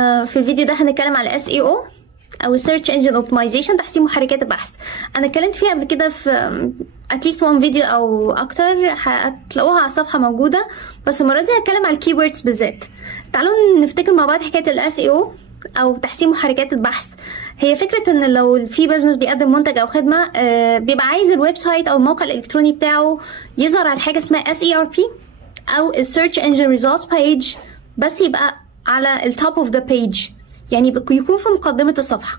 في الفيديو ده هنتكلم على SEO او Search Engine Optimization، تحسين محركات البحث. انا اتكلمت فيها قبل كده في at least one فيديو او اكتر، هتلاقوها على الصفحه موجوده، بس المره دي هتكلم على الكيوردز بالذات. تعالوا نفتكر مع بعض حكايه ال SEO او تحسين محركات البحث. هي فكره ان لو في بزنس بيقدم منتج او خدمه، بيبقى عايز الويب سايت او الموقع الالكتروني بتاعه يظهر على حاجه اسمها SERP او Search Engine Results Page، بس يبقى على التوب اوف ذا بيج، يعني يكون في مقدمة الصفحة،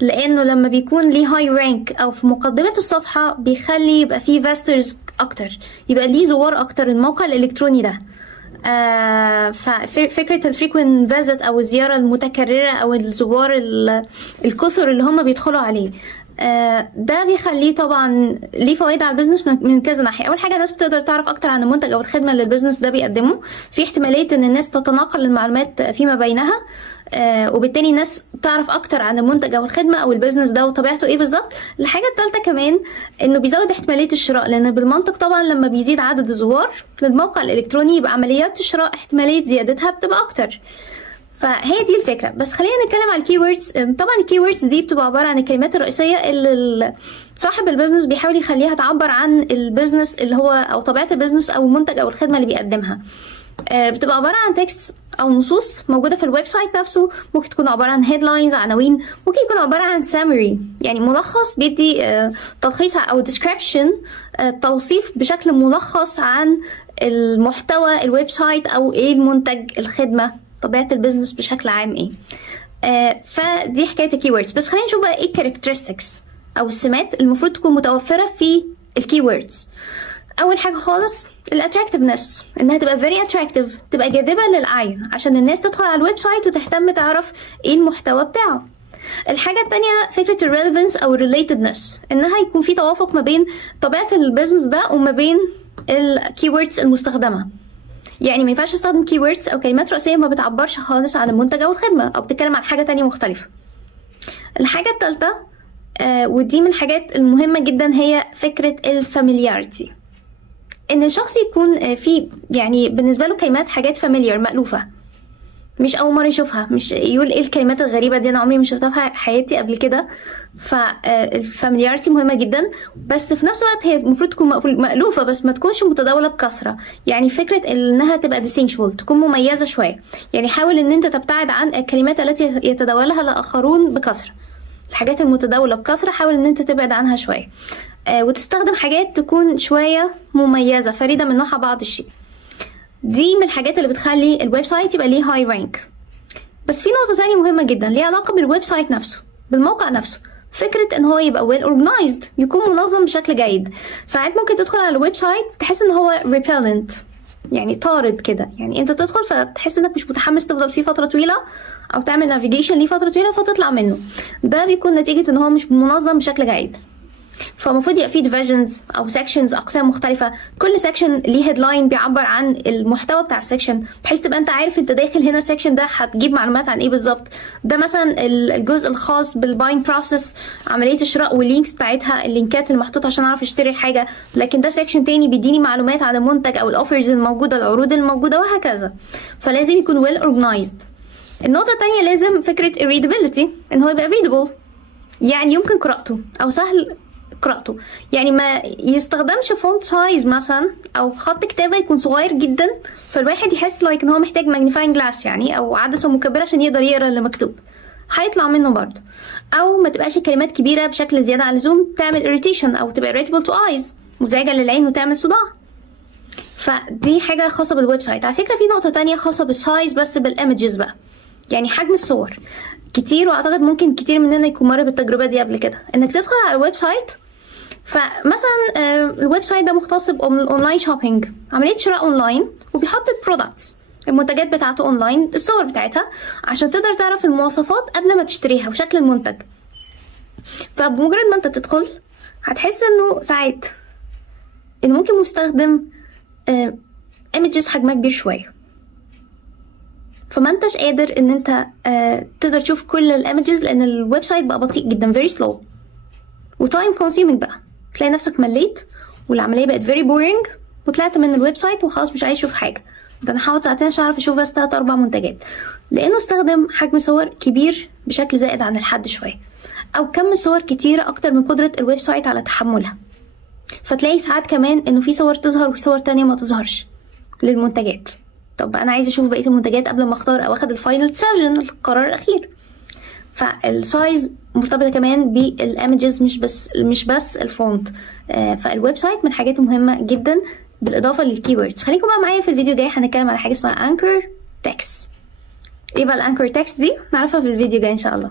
لأنه لما بيكون ليه هاي رانك أو في مقدمة الصفحة بيخلي يبقى فيه فاسترز أكتر، يبقى ليه زوار أكتر الموقع الإلكتروني ده. ففكرة الفريكوينت فيزيت أو الزيارة المتكررة أو الزوار الكثر اللي هم بيدخلوا عليه، ده بيخليه طبعا ليه فوائد على البيزنس من كذا ناحيه. اول حاجه، الناس بتقدر تعرف اكتر عن المنتج او الخدمه اللي البيزنس ده بيقدمه، في احتماليه ان الناس تتناقل المعلومات فيما بينها، وبالتالي الناس تعرف اكتر عن المنتج او الخدمه او البيزنس ده وطبيعته ايه بالظبط. الحاجه الثالثه كمان انه بيزود احتماليه الشراء، لان بالمنطق طبعا لما بيزيد عدد الزوار للموقع الالكتروني يبقى عمليات الشراء احتماليه زيادتها بتبقى اكتر. فهي دي الفكره. بس خلينا نتكلم على الكيوردز. طبعا الكيوردز دي بتبقى عباره عن الكلمات الرئيسيه اللي صاحب البيزنس بيحاول يخليها تعبر عن البيزنس اللي هو او طبيعه البيزنس او المنتج او الخدمه اللي بيقدمها. بتبقى عباره عن تكست او نصوص موجوده في الويب سايت نفسه، ممكن تكون عباره عن هيدلاينز، عناوين، ممكن يكون عباره عن سامري يعني ملخص بيدي تلخيص، او ديسكريبشن توصيف بشكل ملخص عن المحتوى الويب سايت او ايه المنتج الخدمه، طبيعه البيزنس بشكل عام ايه. فدي حكايه الكيوردز. بس خلينا نشوف بقى ايه الكاركترستكس او السمات المفروض تكون متوفره في الكيوردز. اول حاجه خالص الاتراكتيفنس، انها تبقى فيري اتراكتيف، تبقى جاذبه للعين عشان الناس تدخل على الويب سايت وتهتم تعرف ايه المحتوى بتاعه. الحاجه الثانيه فكره الريليفنس او الريليتدنس، انها يكون في توافق ما بين طبيعه البيزنس ده وما بين الكيوردز المستخدمه. يعني ما ينفعش استخدم كيوردز او كلمات رئيسيه ما بتعبرش خالص عن المنتج او الخدمه او بتتكلم عن حاجه تانية مختلفه. الحاجه الثالثه ودي من الحاجات المهمه جدا هي فكره الفاميلياريتي، ان الشخص يكون في يعني بالنسبه له كلمات حاجات فاميليار مألوفه، مش اول مره يشوفها، مش يقول ايه الكلمات الغريبه دي، انا عمري ما شفتها في حياتي قبل كده. فالفاميلياريتي مهمه جدا، بس في نفس الوقت هي المفروض تكون مألوفه بس ما تكونش متداوله بكثره. يعني فكره انها تبقى distinguishable، تكون مميزه شويه. يعني حاول ان انت تبتعد عن الكلمات التي يتداولها الاخرون بكثره. الحاجات المتداوله بكثره حاول ان انت تبعد عنها شويه، وتستخدم حاجات تكون شويه مميزه فريده من نوعها بعض الشيء. دي من الحاجات اللي بتخلي الويب سايت يبقى ليه هاي رانك. بس في نقطه ثانيه مهمه جدا ليها علاقه بالويب سايت نفسه، بالموقع نفسه. فكره ان هو يبقى ويل اورجنايزد، يكون منظم بشكل جيد. ساعات ممكن تدخل على الويب سايت تحس ان هو ريبيلنت، يعني طارد كده، يعني انت تدخل فتحس انك مش متحمس تفضل فيه فتره طويله او تعمل نافيجيشن ليه فتره طويله فتطلع منه. ده بيكون نتيجه ان هو مش منظم بشكل جيد. فالمفروض يبقى فيه ديفيجنز او سيكشنز، اقسام مختلفه، كل سيكشن ليه هيدلاين بيعبر عن المحتوى بتاع السيكشن، بحيث تبقى انت عارف انت داخل هنا السيكشن ده هتجيب معلومات عن ايه بالظبط. ده مثلا الجزء الخاص بالباين بروسيس، عمليه الشراء واللينكس بتاعتها، اللينكات اللي محطوطه عشان اعرف اشتري حاجه، لكن ده سيكشن تاني بيديني معلومات عن المنتج او الاوفرز الموجوده، العروض الموجوده، وهكذا. فلازم يكون ويل اورجنايزد. النقطه الثانيه لازم فكره الريدابيلتي، ان هو يبقى ريدابل، يعني يمكن قراءته او سهل قراءته. يعني ما يستخدمش فونت سايز مثلا او خط كتابه يكون صغير جدا فالواحد يحس لايك ان هو محتاج ماجنيفاينج جلاس يعني او عدسه مكبره عشان يقدر يقرا اللي مكتوب، هيطلع منه برضه. او ما تبقاش الكلمات كبيره بشكل زياده عن اللزوم تعمل irritation او تبقى irritable to eyes، مزعجه للعين وتعمل صداع. فدي حاجه خاصه بالويب سايت. على فكره في نقطه تانية خاصه بالسايز بس بالايمجز بقى، يعني حجم الصور كتير، واعتقد ممكن كتير مننا يكون مر بالتجربه دي قبل كده، انك تدخل على الويب سايت. فمثلا الويب سايت ده مختص بالاونلاين شوبينج، عمليه شراء اونلاين، وبيحط البرودكتس، المنتجات بتاعته اونلاين، الصور بتاعتها، عشان تقدر تعرف المواصفات قبل ما تشتريها وشكل المنتج. فبمجرد ما انت تدخل هتحس انه ساعات انه ممكن مستخدم ايمجز حجمها كبير شويه، فما انتش قادر ان انت تقدر تشوف كل الايمجز، لان الويب سايت بقى بطيء جدا، فيري سلو وتايم كونسيومينج بقى. تلاقي نفسك مليت والعمليه بقت فيري بورينج وطلعت من الويب سايت وخلاص مش عايز اشوف حاجه، ده انا هقعد ساعتين عشان اعرف اشوف بس 3 4 منتجات، لانه استخدم حجم صور كبير بشكل زائد عن الحد شويه، او كم صور كتيره اكتر من قدره الويب سايت على تحملها. فتلاقي ساعات كمان انه في صور تظهر وفي صور تانية ما تظهرش للمنتجات. طب انا عايزه اشوف بقيه المنتجات قبل ما اختار او اخد الفاينل ديسيجن، القرار الاخير. فالسايز مرتبطه كمان بالايمجز، مش بس الفونت. فالويب سايت من الحاجات المهمه جدا، بالاضافه للكيوردز. خليكم بقى معايا في الفيديو الجاي، هنتكلم على حاجه اسمها انكر تكست. ايه بقى الانكر تكست دي؟ نعرفها في الفيديو الجاي ان شاء الله.